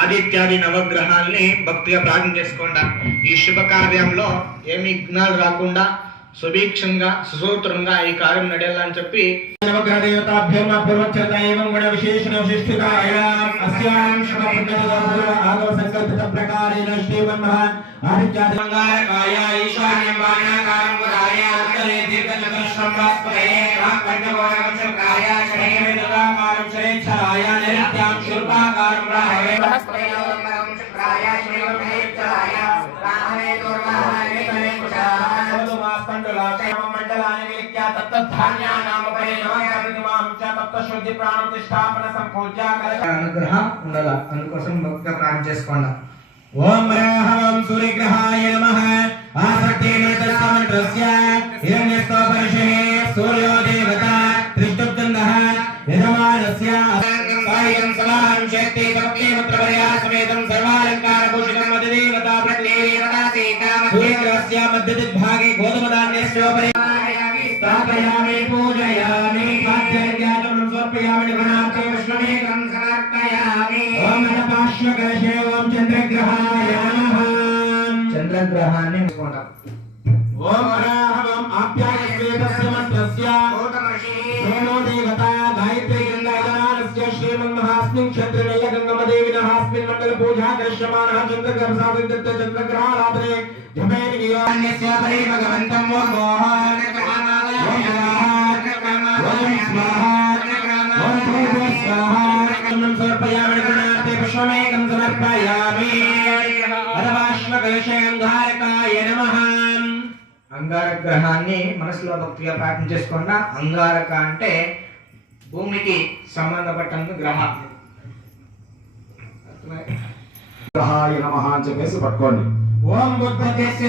ఆదిత్యాది నవగ్రహాల్ని భక్తిగా ప్రార్థన చేసుకోండి. ఈ శుభ కార్యంలో ఏమి విఘ్నాలు రాకుండా సుభిక్షంగా సుసూత్రంగా ఈ కార్యం నడేయాలని చెప్పి నవగ్రహ దేవతాభ్యం పూర్వచతైవం గుణ విశేషణ విశిష్టికాయ అస్యాం శుభ పుణ్యదోర ఆగమ సంకల్పిత ప్రకారేణ శ్రీమన్మహ ఆదిత్యాది మంగళకాయ ఈశాన్యం వాణాకారం వదాయ ఉత్తరే దీర్ఘచతురస్రం వాస్పదే పంచకోణం చక్రాయ శ్రేయవేదకారం శ్రేచ్ఛాయ నిత్యాం శూర్పాకారం రాహవే బృహస్పతియోగం చక్రాయ శ్రీమన్మహేచ్ఛాయ రాహవే దుర్వాహనే కలేకుశాయ మండలాన్ని అనుగ్రహం ఉండాల అందుకోసం భక్తిగా ప్రార్థన చేసుకోండి. ఓం రాహవం సూర్యగ్రహాయ నమః ఆసక్తేన తస్మంత్రస్య హిరణ్యస్తోపరిషే సూర్యో దేవత త్రిష్టుప్తందః యజమానస్య కాయం సమాహం శక్తి భక్తి పుత్రవర్యా సమేతం సర్వాలంకార భూషితం మధ్యదేవతా ప్రత్యేకతా సూర్యగ్రహస్య మధ్యదిగ్భాగే గోధుమధాన్యస్యోపరి స్థాపయామి పూజయామి పాద్యార్ఘ్యాచమనం సమర్పయామి నిమనార్థే విష్ణుమేకం సమర్పయామి. ఓం నపాశ్వకలశే ఓం చంద్రగ్రహాయ నమః. చంద్రగ్రహాన్ని తీసుకుంటాం. ఓం రాహవం ఆప్యాయస్వేతస్య మంత్రస్య సోమో దేవతా గాయత్రీ గంగాధరానస్య శ్రీమన్మహాస్మిన్ క్షత్రినయ గంగమదేవినః అస్మిన్ మండల పూజా కరిష్యమానః చంద్రగ్రహసాదిత్య చంద్రగ్రహారాధనే జపేన యోన్యస్య పరిభగవంతం ఓం మోహన సమర్పయామి నిమనార్థే పుష్పమేకం సమర్పయామి. అంగారకాయ నమః. అంగారక గ్రహాన్ని మనసులో భక్తిగా ప్రార్థన చేసుకున్నా. అంగారక అంటే భూమికి సంబంధపట్టిన గ్రహం. గ్రహాయ నమః అని చెప్పేసి పట్టుకోండి. ఓం బుద్ధస్య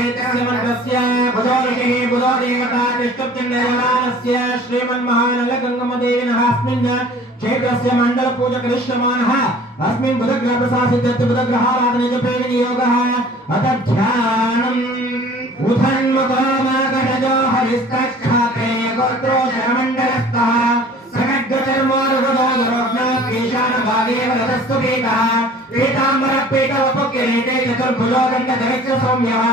మంత్రస్య బుధో ఋషిః బుధో దేవతా తిష్టప్తిర్యమానస్య శ్రీమన్మహానలగంగమదేవినః అస్మిన్ క్షేత్రస్య మండల పూజ కరిష్యమానః అస్మిన్ బుధగ్రహ ప్రసాదిత్య బుధగ్రహారాధనే జపేన నియోగః అత ధ్యానం ఉధన్ముఖో మాగఢజో హరిస్తఖ్ఖాతే గోత్రో శరమండలస్థః కేశానభాగే వరదస్తు పీతః పీతాంబర పీతవపుక్కిరీటే చతుర్భుజోదండ ధరిత్ర సౌమ్యః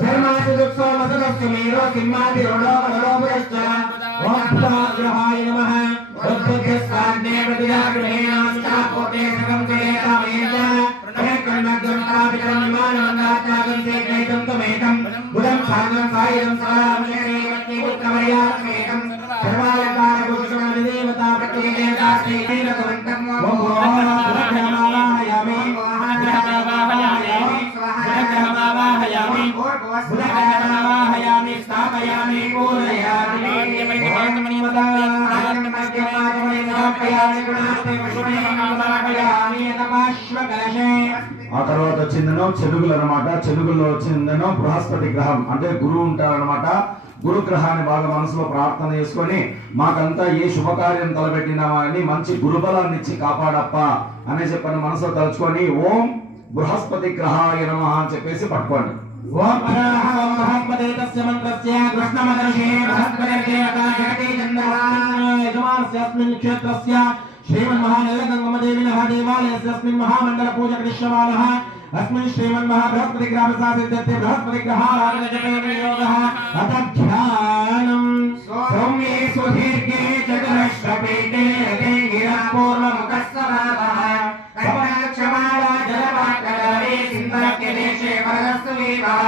ధర్మాసి దుఃసోమసదస్సు మేరో సింహాది రోడో వరలోపురశ్చ. ఓం గ్రహాయ నమః. ఉద్బుద్ధస్వాగ్నే ప్రతిజాగృహేణాస్తాపోతే సకం చేతామేత ప్రణకర్మగ్రం తాపితం విమానమందాత్మాగం సేకైతం తమేతం బుధం సాగం సాయుధం సదామశేవత్తి పుత్రమర్యాత్మేతం సర్వాలంకార భూషణ దేవతా ప్రత్యేకతా శ్రీకైరకవంతం. ఓం బుధగ్రహమావాహయామి బుధగ్రహమావాహయామి స్థాపయామి పూజయామి. ఆ తర్వాత వచ్చిందనో చెలుగులు అనమాట. చెలుగుల్లో వచ్చిందనో బృహస్పతి గ్రహం అంటే గురువు ఉంటారనమాట. గురు గ్రహాన్ని బాగా మనసులో ప్రార్థన చేసుకొని మాకంతా ఏ శుభకార్యం తలపెట్టినా అని మంచి గురుబలాన్ని ఇచ్చి కాపాడప్ప అని చెప్పని మనసులో తలుచుకొని ఓం బృహస్పతి గ్రహాయ నమః అని చెప్పేసి పట్టుకోండి. ఓం బృహస్పతి తస్య మంత్రస్య కృష్ణమదర్శే బృహస్పతిర్దేవతా జగతి చంద్రవానస్యస్మిన్ క్షేత్రస్య శ్రీమన్మహానలగంగమదేవినః దేవాలయస్యస్మిన్ మహామండల పూజ కరిష్యమానః अस्मिन् श्रीमन्महाबृहस्पति ग्रामसासिद्धते बृहस्पति ग्रहाराधनजपयोगः अथ ध्यानम् सौम्ये सुदीर्घे चतुरश्रपीठे रते गिरपूर्वमुखस्वभावः कटाक्षमाला जलवाट्करे सिन्धक्यदेशे वरदस्तुवीवः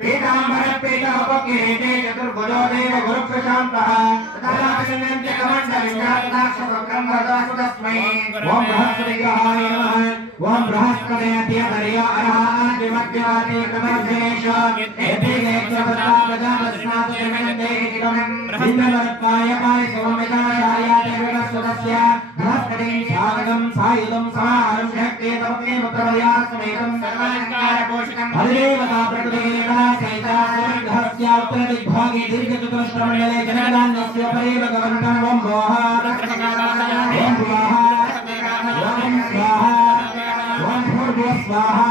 पीताम्बरपीठोपकिरीटे चतुर्भुजो देव गुरुप्रशान्तः तथापि कमण्डलिङ्गाक्षसुखं वरदासु तस्मै ॐ बृहस्पतिग्रहाय नमः ॐ बृहस्पतिर्यतिर्यो अरहादिमग्याति क्रमर्जनेश एतेनेक्षवता प्रजापतिस्नातु जगन्ते इदम् इन्द्रवत्पाय पाय सोमिताशायाते विवस्वतस्य बृहस्पतिं स्वागतं सायुधं समाहारं शक्ते तमते मुत्रवयासमेतं सर्वालङ्कारपोषकम् हरिदेवता प्रकृतिदेवता सहिता सूर्यग्रहस्य उत्तरदिग्भागे दीर्घचतुरश्रमण्डले जनगदान्यस्य परे भगवन्तं ॐ भोः ॐ भुवः ॐ स्वाहा ॐ भूर्भुवस्वाहा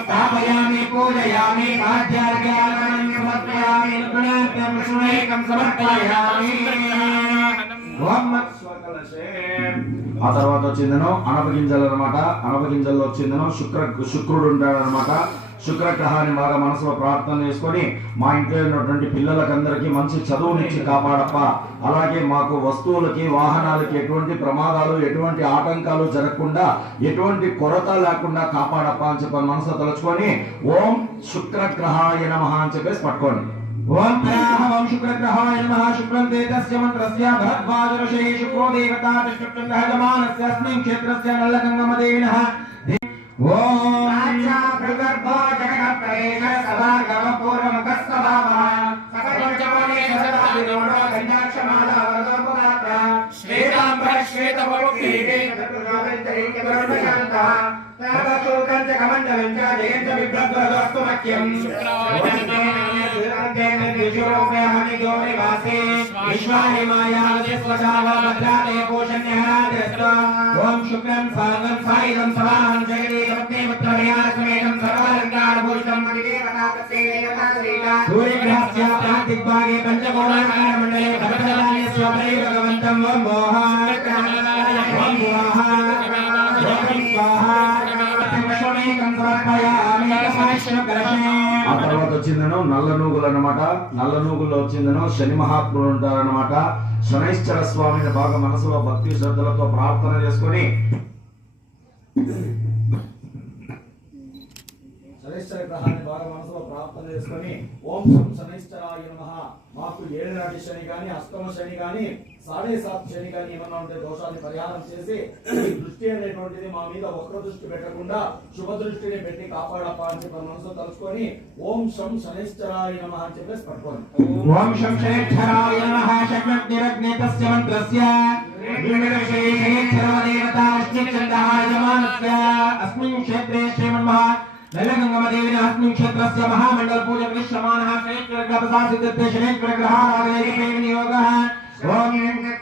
स्थापयामि पूजयामि आध्यात्म्यान् समर्पयामि गणार्थं शुभैकं समर्पयामि ఓం ఆ తర్వాత వచ్చిందను అనపగింజలు అనమాట. అనపగింజల్లో వచ్చిందను శుక్రుడు ఉంటాడు అనమాట. శుక్రగ్రహాన్ని బాగా మనసులో ప్రార్థన చేసుకొని మా ఇంట్లో ఉన్నటువంటి పిల్లలకందరికీ మంచి చదువునిచ్చి కాపాడప్ప, అలాగే మాకు వస్తువులకి వాహనాలకి ఎటువంటి ప్రమాదాలు ఎటువంటి ఆటంకాలు జరగకుండా ఎటువంటి కొరత లేకుండా కాపాడప్ప అని చెప్పి మనసులో తలుచుకొని ఓం శుక్రగ్రహాయ నమః అని చెప్పేసి పట్టుకోండి. ఓం ప్రాహవం శుక్రగ్రహాయ నమః శుక్రం తేజస్య మంత్రస్య భరద్వాజ ఋషే శుక్రో దేవతా విష్ణుప్రహజమానస్య అస్మిన్ క్షేత్రస్య నల్లగంగమదేవినః ఓం రాజా భృగర్భో జగత్ప్రవేశ సభాగమ పూర్వముఖస్వభావః సకలజమనే సదావిరోధో గంధాక్షమాలా వరదోపగాత్ర శ్వేతాంబర శ్వేతవోక్రీటే చతుర్జోదంతరీకే వరుణశాంతః తవచూకంచ కమండలం చ జయంత విభ్రద్వదస్తు మఖ్యం विश्वानि मायावस्वशावभद्राते पोषण्यहराद्रस्त्वा ॐ शुक्रं सागं सायुधं सवाहं जगदे सपत्ने पुत्रमयासमेतं सर्वालङ्कारभूषितं मदिदेवताप्रत्येकदेवताश्रीका सूर्यग्रहस्य प्रान्तिग्भागे पञ्चकोणाकारमण्डले भरतदान्यस्य परे भगवन्तं ॐ भोः ॐ भुवः ॐ स्वाहा విశ్వమేకం సమర్పయామి అకస్మాశ్వకరశే. ఆ తర్వాత వచ్చిందను నల్ల నూగులు అన్నమాట. నల్ల నూగుల్లో వచ్చిందను శని మహాత్ముడు ఉంటారన్నమాట. శనైశ్చర స్వామిని బాగా మనసులో భక్తి శ్రద్ధలతో ప్రార్థన చేసుకొని శనైశ్చర గ్రహాన్ని బాగా మనసులో ప్రార్థన చేసుకొని ఓం శం శనైశ్చరాయ నమః. మాకు ఏడునాటి శని గాని అష్టమ శని గాని 7.5 శని గాని ఏమన్నా ఉంటే దోషాన్ని పరిహారం చేసి ఈ దృష్టి అనేటువంటిది మా మీద వక్ర దృష్టి పెట్టకుండా శుభ దృష్టిని పెట్టి కాపాడప్ప అని చెప్పి మనసులో తలుచుకొని ఓం శం శనైశ్చరాయ నమః అని చెప్పేసి పట్టుకోండి. ఓం శం శనైశ్చరాయ నమః శక్తిరగ్నే తస్య మంత్రస్య శనైశ్చరదేవతా విష్ణుచంద్రహాయమానస్య అస్మిన్ క్షేత్రే శ్రీమన్మహా नलगंगमदेविनः अस्मिन् क्षेत्रस्य महामण्डल पूजन विश्वमानः शनैश्चरग्रहप्रसासिद्धते शनैश्चरग्रहाराधनयोगः ओम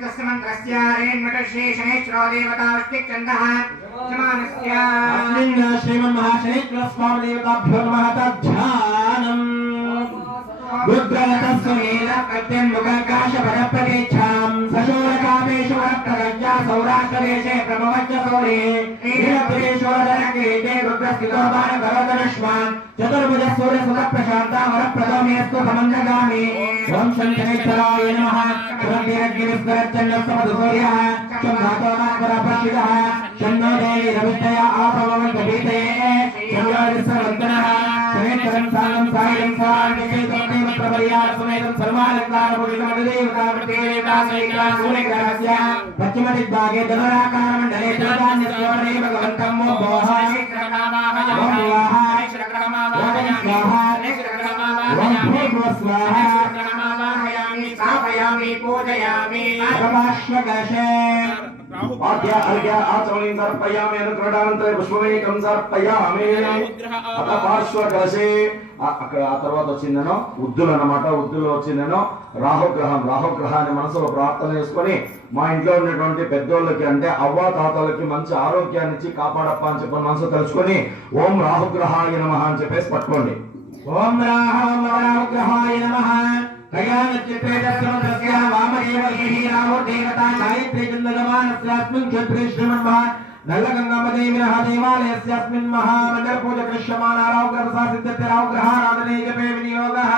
तस्य मंत्रस्य रेन्मटश्री शनैश्चरो देवता वृष्टिचन्दः समानस्य अस्मिन् श्रीमन्महाशनैश्चरस्वामी देवताभ्यो नमः तद्ध्यानम् रुद्रलतस्वमेन प्रत्यङ्मुखकाशपदप्रदेच्छां सशूलकामेषु वरप्रगज्ञा सौराष्ट्रदेशे प्रभवच्च सौरे नीलपुरेश्वरधनकीर्ते रुद्रस्थितो बाणभरतनश्वान् चतुर्भुजः सूर्यसुतप्रशान्ता वरप्रदो मेऽस्तु समन्दगामि ॐ शनैश्चराय नमः पुरन्तिरग्निविस्फुरच्चन्नस्तमधुसूर्यः शम्भातो नागपरप्रशिदः शन्नो देवी रवित्रया आपवमन्तभीतये शम्योरिसवर्धनः शनैश्चरं सागं सायं स्वान्निकेतं प्रपरियासमेतं सर्वालङ्कारभूषितमदेवताप्रत्येकदेवतासहिता सूर्यग्रहस्य पश्चिमदिग्भागे धनुराकारमण्डले चैतन्यस्वरे भगवन्तं ॐ भोः ॐ भुवः ॐ भूर्भुवस्वाहा स्थापयामि पूजयामि अकपाश्वकलशे आद्य अर्घ्य आचमनीं समर्पयामि अनुग्रहानन्तरे पुष्पमेकं समर्पयामि అత పార్శ్వ కలశే. అక్కడ ఆ తర్వాత వచ్చిందనో ఉద్దులు అన్నమాట. ఉద్దులు వచ్చిందనో రాహుగ్రహం. రాహుగ్రహాన్ని మనసులో ప్రార్థన చేసుకొని మా ఇంట్లో ఉన్నటువంటి పెద్దోళ్ళకి అంటే అవ్వ తాతలకి మంచి ఆరోగ్యాన్ని ఇచ్చి కాపాడప్ప అని చెప్పి మనసు తెలుసుకొని ఓం రాహుగ్రహాయ నమః అని చెప్పేసి పట్టుకోండి. ఓం రాహుగ్రహాయ నమః वामदेव राहो देवता गायत्री चंद्रमानस्यास्मिन् क्षेत्रे श्रीमन्महा नल्लगंगम्म देविनः देवालयस्यास्मिन् महामण्डल पूजा कृष्यमाणाराव ग्रहसासिद्धतेराव ग्रहाराधने जपे विनियोगः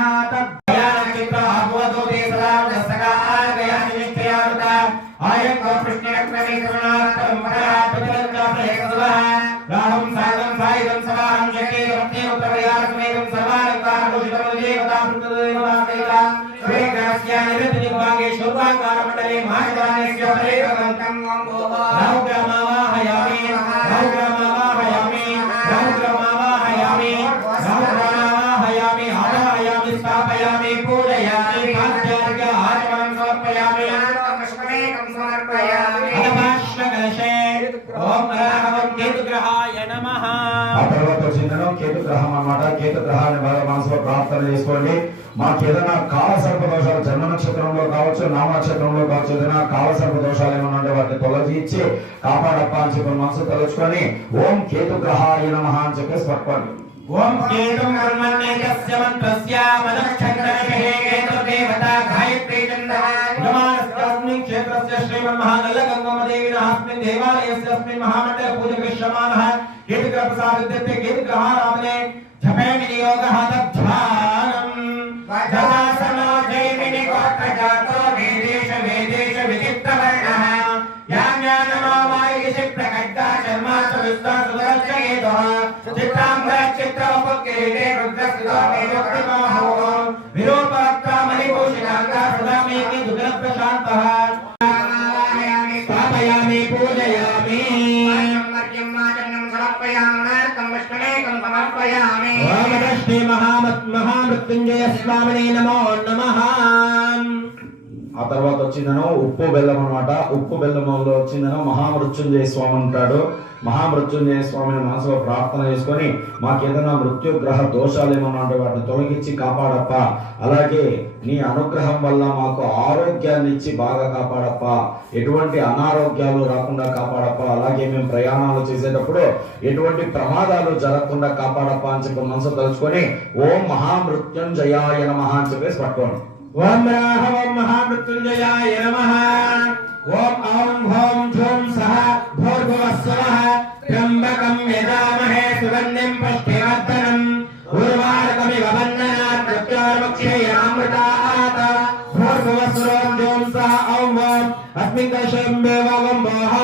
ఆ తర్వాత వచ్చిందను కేతు గ్రహం అన్నమాట. కేతు గ్రహాన్ని బాగా మనసులో ప్రార్థన చేసుకోండి. మాకు ఏదైనా కాల సర్ప దోషాలు జన్మ నక్షత్రంలో కావచ్చు, నామ నక్షత్రంలో కావచ్చు, ఏదైనా కాల సర్ప దోషాలు ఏమైనా ఉంటే వాటిని తొలగించి కాపాడప్ప అని చెప్పి మనసు తలుచుకొని ఓం కేతు గ్రహాయ నమః అని చెప్పేసి పట్టుకోండి. ఓం కేతుం కర్మణ్యేకస్య మంత్రస్య మనశ్చంద్రశే కేతు దేవతా గాయత్రీ చంద్రః నమస్తస్మిన్ క్షేత్రస్య శ్రీమన్మహానల్లగంగమ్మ దేవినः అస్మిన్ దేవాలయస్యాస్మిన్ మహామండల పూజకృష్యమానः కేతుగ్రహ ప్రసాదిత్యతే కేతుగ్రహారాధనే జపే వినియోగः తద్ధ్యానం జటాసనో జైమిని గోత్రజాతో వేదేశ విచిత్రవర్ణः యాజ్ఞానమావాయిషి ప్రకట్ట శర్మాచ విస్తాసుదర్శయేతః చిత్తాంబర చిత్రవపుక్కిరీటే రుద్రస్థితో మేజోక్తిమాహో విరూపరక్తామణిభూషితాంగ సదామేకి దుర్గప్రశాంతః స్థాపయామి పూజయామి శ్రీ మహామృత్యుంజయ స్వామినే నమో నమః. ఆ తర్వాత వచ్చిందను ఉప్పు బెల్లం అన్నమాట. ఉప్పు బెల్లంలో వచ్చిందను మహామృత్యుంజయ స్వామి ఉంటాడు. మహామృత్యుంజయ స్వామిని మనసులో ప్రార్థన చేసుకొని మాకు ఏదైనా మృత్యుగ్రహ దోషాలు ఏమన్నా ఉంటే వాటిని తొలగించి కాపాడప్ప, అలాగే నీ అనుగ్రహం వల్ల మాకు ఆరోగ్యాన్ని ఇచ్చి బాగా కాపాడప్ప, ఎటువంటి అనారోగ్యాలు రాకుండా కాపాడప్ప, అలాగే మేము ప్రయాణాలు చేసేటప్పుడు ఎటువంటి ప్రమాదాలు జరగకుండా కాపాడప్ప అని చెప్పి మనసు తలుచుకొని ఓం మహామృత్యుంజయాయ నమః అని చెప్పేసి పట్టుకోండి. ఓం రాహవం మహామృత్యుంజయాయ నమః. ఓం ఔం హోం ఝూం సహ భూర్భువస్వః త్ర్యంబకం యజామహే సుగంధిం పుష్టివర్ధనం ఉర్వారుకమివ బంధనాత్ మృత్యోర్ముక్షేయామృతాత్ భూర్భువస్వరం ఝూం సహ ఔం ఓం అస్మిన్ దశంబే ఓం భోః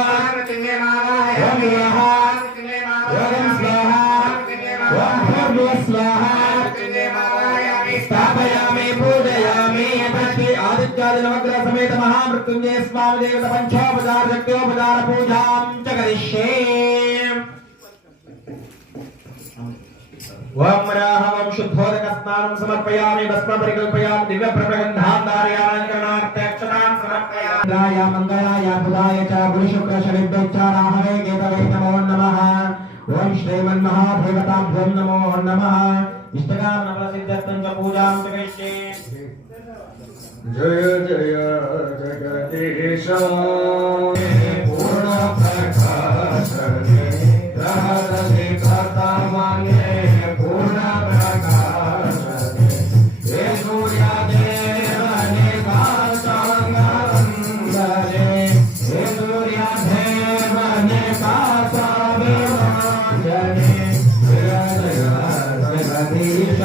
ఓం రాహ ఓం స్వాహ ఓం భూర్భువస్వాహ స్థాపయామి పూజయామి. ఆదిత్యాది నవగ్రహ సమేత మహామృత్యుంజయ స్వామి దేవత పంచోపచార శక్తోపచార పూజాం చ కరిష్యే. ఓం రాహవం శుద్ధోదక స్నానం సమర్పయామి భస్మ పరికల్పయామి దివ్య ప్రగంధాన్ ధారయామి కరుణార్థక్షతాం సమర్పయామి. రాయ మంగళాయ బుధాయ చ గురు శుక్ర శనిభ్యశ్చ రాహవే కేతవే నమో నమః. ఓం శ్రీమన్మహాదేవతాభ్యం నమో నమః. ఇష్టకామన సిద్ధ్యర్థం చ పూజాం చ కరిష్యే. జయ జయ జగదీశ పూర్ణ ప్రకాశనే రహస్య కర్తమానే పూర్ణ ప్రకాశనే ఏ సూర్యదేవనే కాసంగందరే ఏ సూర్యదేవనే కాసవిమంజనే జయ జయ జగదీశ.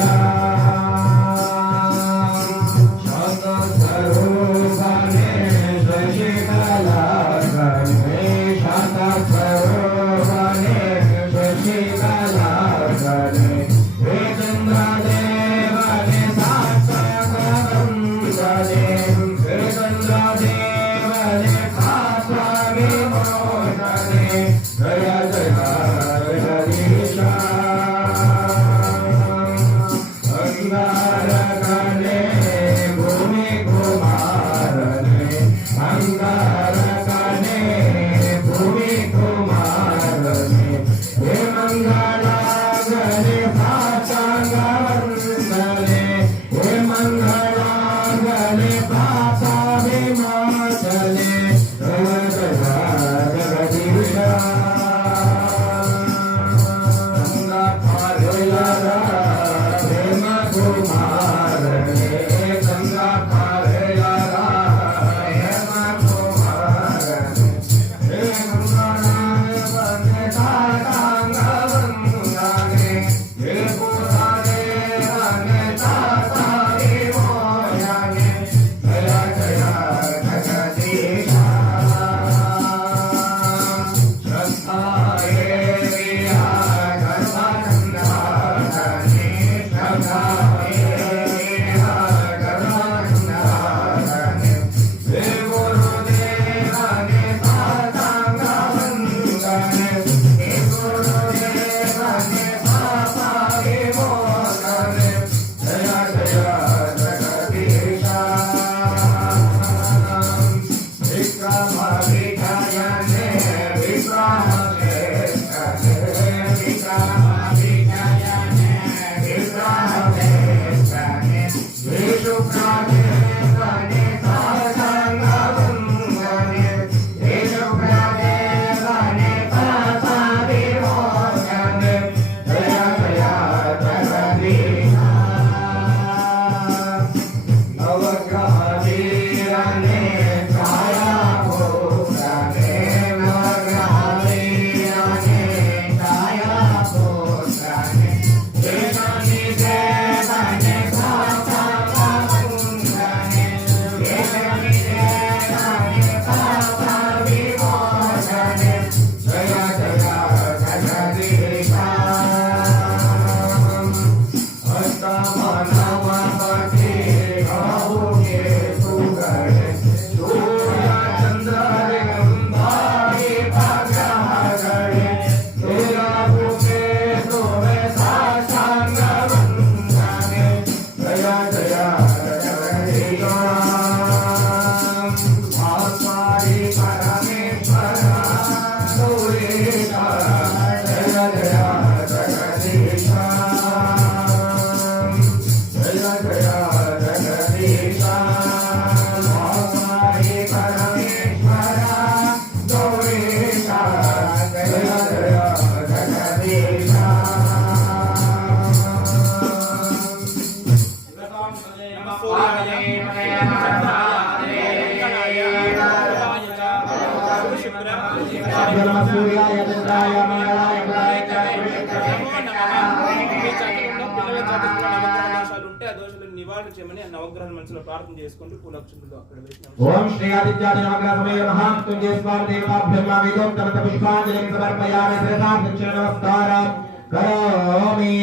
పంచాయతీలో నవగ్రహ దోషాలు ఉంటే ఆ దోషాలను నివారణ చేయమని ఆ నవగ్రహాల మనసులో ప్రార్థన చేసుకుంటూ పూలక్షులు అక్కడ వేసిన ఓం శ్రీ ఆదిత్యాది నవగ్రహ సమయ మహామృత్యుంజయ స్వామి దేవతాభ్యం మా వేదోక్తమత పుష్పాంజలిం సమర్పయామి శ్రీరామ దక్షిణ నమస్కారం కరోమి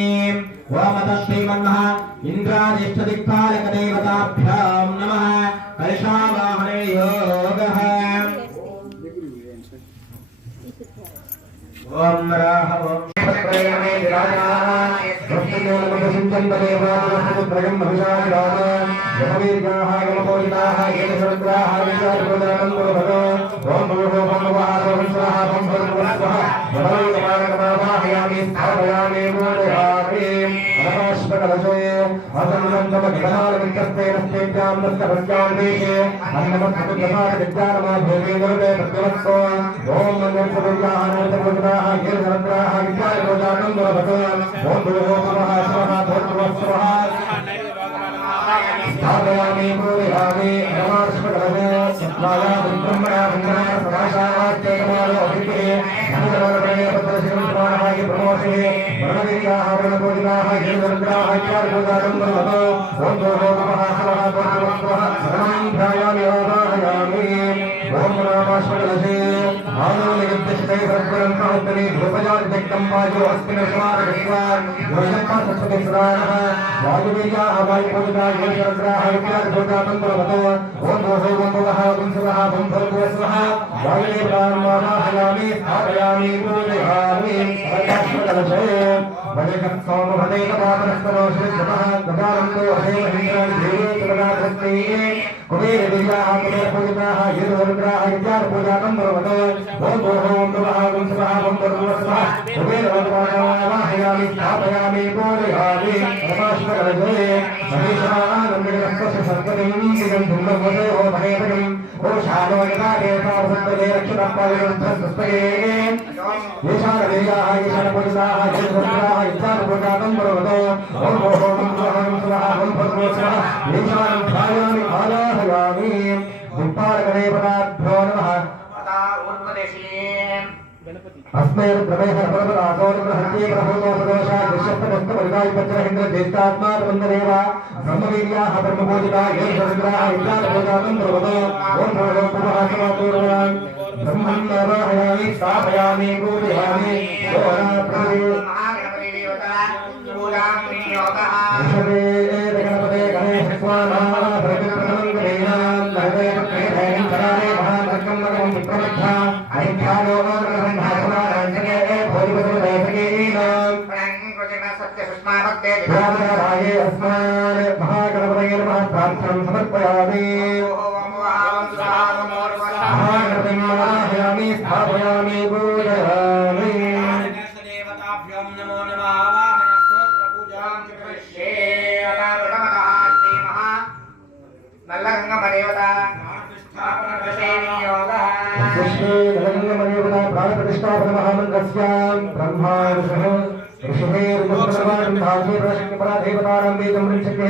ఓం అత శ్రీమన్మహ ఇంద్రాదిష్ట దిక్పాలక దేవతాభ్యాం నమః కలశావాహనే యోగః ఓం నరః ఓం ప్రేమే విరాజాః సించంతదేవాసుత్రయం భవిషారామ యమవీర్యాః యమపోజితాః ఏకసరుద్రాః విచారగోదానం భగో ఓం భూః ఓం భువః ఓం స్వాహా ఓం భర్గవః భగవైకమానకమావాహయామి స్థాపయామి మూఢయామి అనపాశ్వకలశే అసన్నంతమఘనాలవింకస్తేనస్తేభ్యాం నస్తభస్యాం దేశే అన్నమత్సముద్రసారవిద్యానమాభ్యోగేవరుడే ప్రత్యవత్సో ఓం మంగళసూర్యాః నమస్తభోజనాః ఏకసరుద్రాః విచారగోదానం భగో ఓం భూః ఓం భువః స్వాహా ఓం భర్గవః स्थापयामि पूरयामि नमास्मकलवे सत्वाया ब्रह्मणा ब्रह्मणा सदाशावाच्चैकमालो अभिके धनुधनवरणे पत्रशिरं प्राणाय प्रमोषे वर्णवीर्याः वर्णपूजिताः गिरिवरुद्राः चारुभुजानं ब्रह्मतो ॐ भूः भवः स्वः भूर्भुवः सर्वं ध्यायामि आवाहयामि ॐ नमास्मकलवे आनोनियुद्धश्रे सर्वं प्रवृत्तने ध्रुपजादिक्तं वायो अस्मिन् समारयित्वान् योषप्पा सत्सुते सदानः वायुवीर्याः वायुपूजिताः गिरिवरुद्राः विद्याद्भुजानं ब्रह्मतो ॐ भूः ओं भुवः ओं स्वः ओं भर्गवः वायुदेवतान् आवाहयामि स्थापयामि पूजयामि सर्वस्वकलशे वदेकं सोमभदेकपादनस्तनोषितः गजानन्दो अधेमहीन्द्रान् देवे सुभगाधस्ते कुबेरवीर्याः कुबेरपूजिताः गिरिवरुद्राः विद्याद्भुजानं ब्रह्मतो ॐ भूः ओं भुवः ओं स्वः ओं भर्गवः कुबेरवद्वान् आवाहयामि स्थापयामि पूजयामि सर्वस्वकलशे अस्मै प्रमेह पर्वतासोर्हत्ये प्रभूतोपदोषा दुष्यस्तमस्तपरिदायपत्रहिन्द्र ज्येष्ठात्मा वन्ददेव ब्रह्मवीर्याः ब्रह्मपूजिता येषरुद्राः विद्यापूजानं ब्रह्मतो ॐ भूः भुवः समापूर्वान् ब्रह्मं आवाहयामि स्थापयामि पूजयामि ऋषभे गणपते गणेशस्वाहा भरतप्रथमं गणेनां नरवे प्रेधैं करारे महानर्कं नगं विप्रमध्या अरिध्यानो राये अस्मान् महागणपतये नमः प्रार्थनां समर्पयामि महागणपतिं आवाहयामि स्थापयामि पूजयामि देवताभ्यो नमो नमः आवाहन स्तोत्र पूजां च करिष्ये अदावतमदास्ति महा नल्लगंगमदेवता प्राणप्रतिष्ठापनमहामन्त्रस्यां ब्रह्मा ऋषभेर्गुणपराधेवतारम्भेदमृच्छके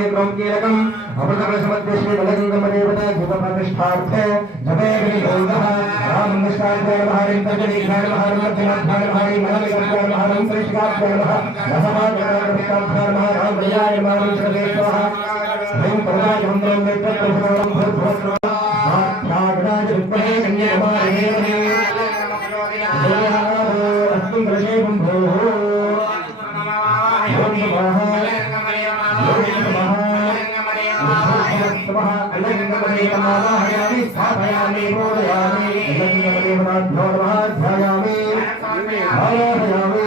अमृतकलशमध्ये नलगङ्गमदेवता धूपप्रतिष्ठार्थे जपे विनियोगः रामनिष्ठार्थाय महारिन्द्रजनीघ्राय महारमध्यमाध्याय महारि मनविकर्ताय महारंसरिष्ठार्थाय महारसमाजप्रतिष्ठार्थाय महारामदयाय महारिन्द्रदेवः ह्रीं प्रजाजवन्दं वेत्रप्रभुवं भूर्भुवः महाराज रुक्मणे कन्याकुमारी अस्मिन् कलशे भूः आवाहयामि स्थापयामि पूजयामि लिङ्गमदेवताभ्यो नमः ध्यायामि आवाहयामि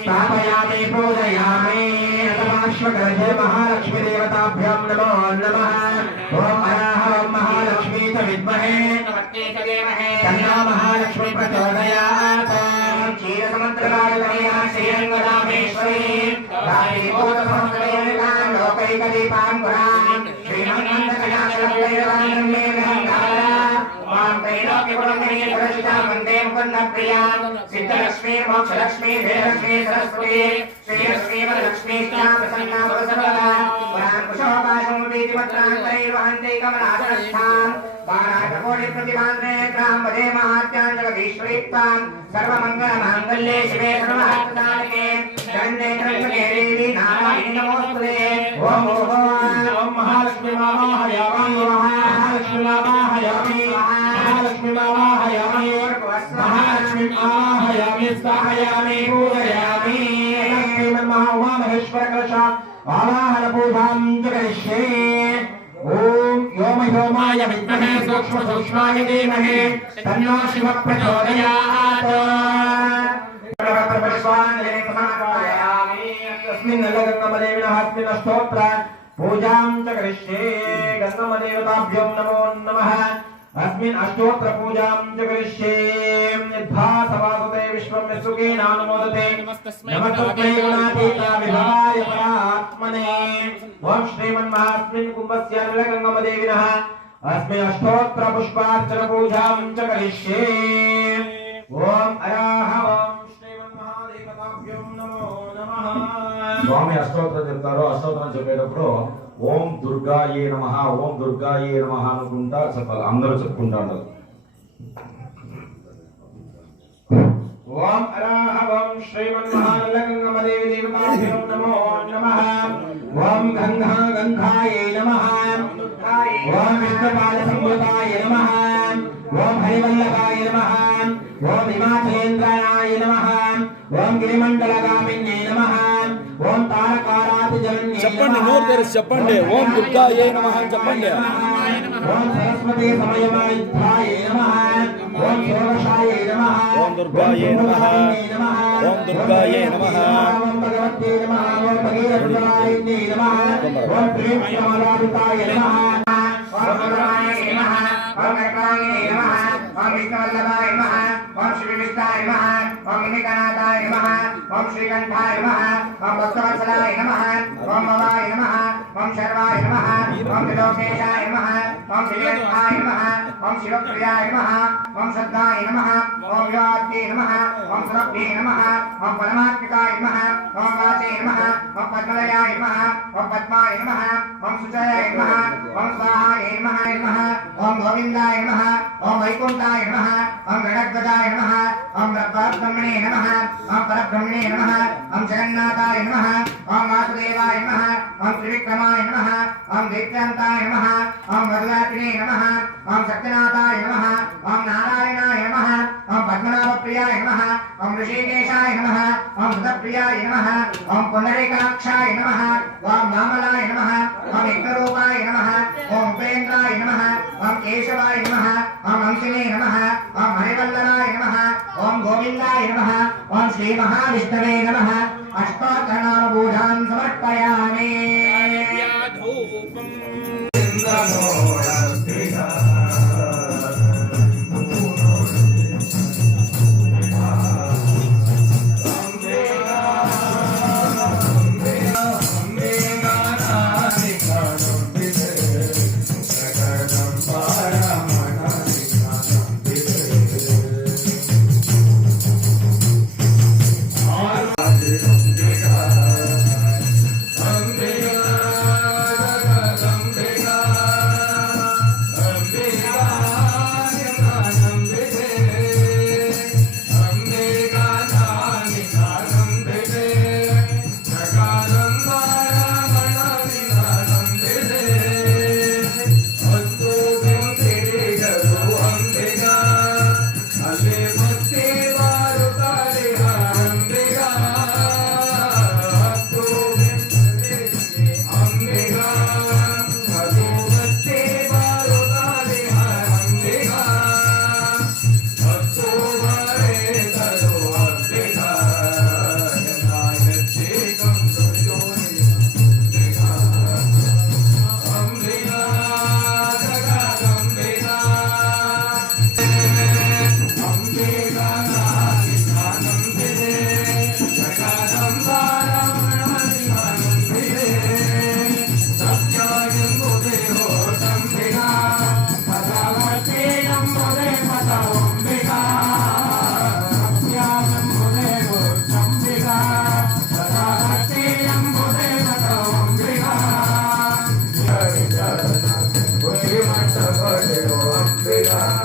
स्थापयामि पूजयामि अथमाश्वकलशे महालक्ष्मी देवताभ्यां नमो नमः ॐ अराह महालक्ष्मी च विद्महे तन्नो महालक्ष्मी प्रचोदयात् क्षीरसमुद्रकारितनया श्रीरङ्गरामेश्वरी राजीभूतसंस्कृतेन लोकैकदीपाङ्कुरां सिद्धलक्ष्मी मोक्षलक्ष्मी धीरलक्ष्मी सरस्वती श्रीलक्ष्मी वरलक्ष्मी प्रसन्ना कोटि प्रतिभान्ते ग्रामपदे महात्यां जगदीश्वरीत्वां सर्वमङ्गलमाङ्गल्ये शिवे सर्वार्थसाधिके शरण्ये त्र्यम्बके देवी नारायणि नमोस्तुते ओम महालक्ष्मी महायामी महालक्ष्मी महायामी महालक्ष्मी महायामी महालक्ष्मी महायामी स्वाहायामी पूजयामि श्रीमन्महा महेश्वर कलशा आवाहन पूजां करिष्ये ओम व्योमयोमाय विद्महे सूक्ष्म सूक्ष्माय धीमहि तन्नो शिवः प्रचोदयात् तस्मिन् गंगमदेविनः स्तोत्र पूजां च करिष्ये गंगमदेवताभ्यो नमो नमः अस्मिन् अष्टोत्र पूजां च करिष्ये यद्धा सभासुते विश्वं सुखेनानुमोदते नमस्तस्मै गुणातीता विभवाय परात्मने ओम श्रीमन्महास्मिन् कुम्भस्य नीलगंगमदेविनः अस्मिन् अष्टोत्र पुष्पार्चन पूजां च करिष्ये ओम अराह ओम श्रीमन्महादेवताभ्यो नमो नमः స్వామి అష్టోత్తరం చెప్తారు. అష్టోత్తరం చెప్పేటప్పుడు ఓం దుర్గాయే నమః ఓం దుర్గాయే నమః అనుకుంటా చెప్పాలి. అందరూ చెప్పుకుంటా ఉంటారు. ओम अराह ओम श्रीमन्महालगंगमदेवी देवताभ्यो नमो नमः ओम गंगा गंगाये नमः ओम विष्णुपाद संयुताय नमः ओम हरिवल्लभाय नमः ओम हिमाचलेन्द्राय नमः ओम गिरिमंडलगामिन्ये नमः ओम तारकारातिजनन्ये చెప్పండి నోరు తెరిచి చెప్పండి ఓం దుర్గాయే నమః అని చెప్పండి ओम सरस्वती समयमायुधाय नमः ओम सोमशाये नमः ఓం దుర్గాయే నమః ఓం దుర్గాయే నమః ओम भगवते नमः ओम भगीरथाय नमः ओम प्रेमकमलादिताय नमः ओम भगवाय नमः ओम कर्ताय नमः ओम विष्णुवल्लभाय नमः ओम श्रीविष्टाय नमः ओम निकनाथाय नमः ओम श्रीकंठाय नमः ओम भक्तवत्सलाय नमः ओम भवाय नमः ओम शर्वाय नमः ओम त्रिलोकेशाय नमः ओम श्रीकंठाय नमः ओम शिवप्रियाय नमः ओम श्रद्धाय नमः ओम व्याप्ते नमः ओम सुरभ्ये नमः ओम परमात्मिकाय नमः ओम वाचे नमः ओम पद्मलयाय नमः ओम पद्माय नमः ओम सुजयाय नमः ओम स्वाहाय नमः ओम गोविंदाय नमः ओम वैकुंठाय नमः ओम गणध्वजाय नमः ओम ब्रह्मणे नमः ओम परब्रह्मणे नमः ओम जगन्नाथाय नमः ओम वासुदेवाय नमः ओम त्रिविक्रमाय नमः ओम दैत्यांताय नमः ओम वरदात्रिणे नमः ओम सत्यनाथाय नमः ओम नारायणाय नमः ओम पद्मनाभप्रियाय नमः ओम ऋषिकेशाय नमः ओम सुतप्रियाय नमः ओम पुंडरीकाक्षाय नमः ओम वामलाय नमः ओम यज्ञरूपाय नमः ओम उपेन्द्राय नमः ओम केशवाय नमः ओम अंशिने नमः ओम हरिवल्लभाय नमः ओम गोविंदाय नमः ओम श्री महाविष्णवे नमः अष्टोत्तरनामपूजां समर्पयामि धूपम् Ambiga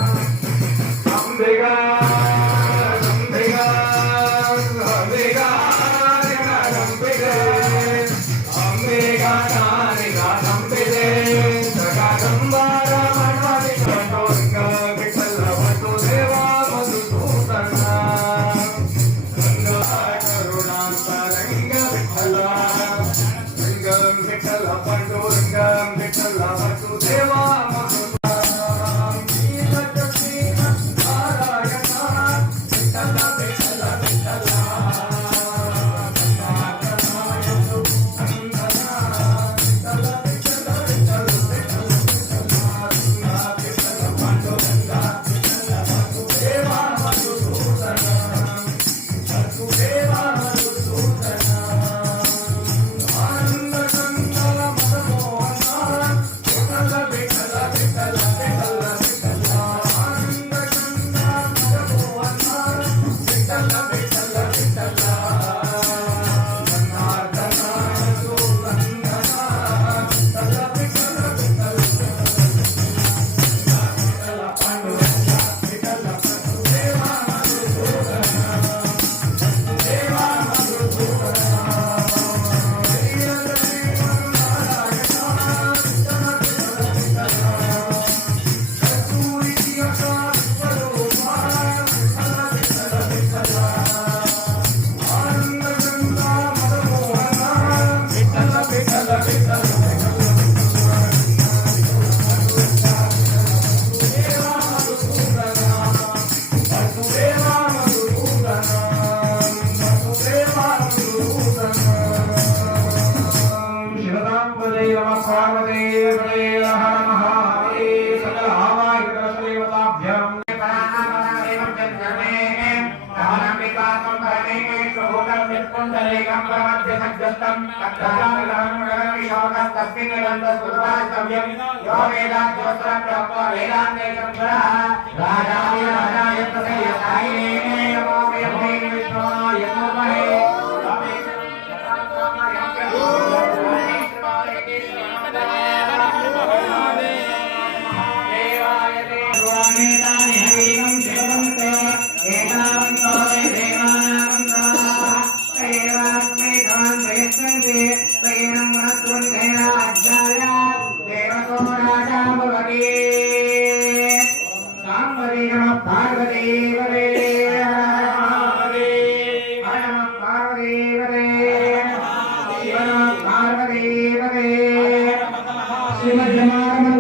नमः पार्वतीपतये हर महादेव सकल आवाहितदेवताभ्यं శ్రీమద్యమారమ